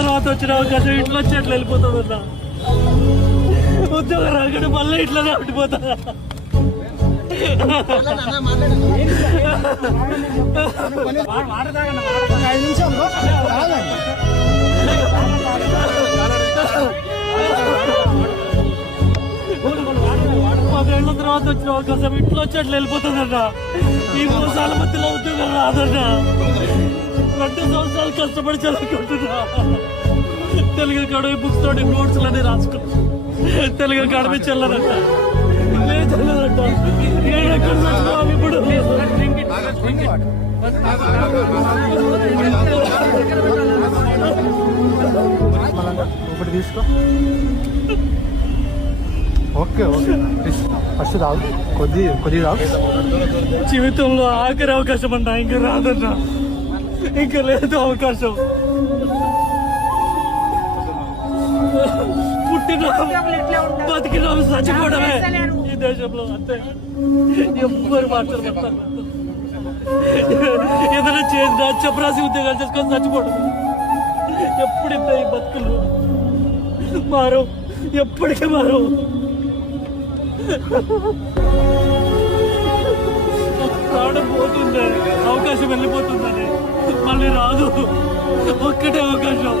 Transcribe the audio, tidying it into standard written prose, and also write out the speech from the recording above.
తర్వాత వచ్చిన అవకాశం ఇంట్లో వచ్చి ఎట్లా వెళ్ళిపోతుందన్నా. ఉద్యోగం రాకుండా మళ్ళీ ఇట్లానే ఉండిపోతా. పదేళ్ల తర్వాత వచ్చిన అవకాశం ఇంట్లో వచ్చి అట్లా వెళ్ళిపోతుందన్నా. ఈ 3 సార్ల మధ్యలో ఉద్యోగం రాదన్నా. 2 సంవత్సరాలు కష్టపడి చదువుకుంటున్నా. తెలుగు అకాడమీ బుక్స్ తోటి నోట్స్ అన్ని రాసుకున్నా. తెలుగు అకాడమీ చెల్లదంట, చెల్లదంట. ఎక్కడ చదువుకోవాలి ఇప్పుడు? ఒకటి తీసుకో. ఓకే ఓకే ఫస్ట్ రాదు, కొద్ది రాదు. జీవితంలో ఆఖరి అవకాశం అన్నా, ఇంకా రాదన్నా. ఇంకా లేదు అవకాశం. పుట్టిన బతికిన చచ్చిపోవడమే ఈ దేశంలో, అంతే. ఎవ్వరు మాట్లాడతారు. ఏదైనా చేసినా చెప్పరాసి ఉద్యోగాలు చేసుకొని చచ్చిపోవడం. ఎప్పుడు ఇంత ఈ బతుకులు మారు, ఎప్పటికీ మారు. ప్రాణం పోతుంది, అవకాశం వెళ్ళిపోతుందని మళ్ళీ రాదు. ఒక్కటే అవకాశం.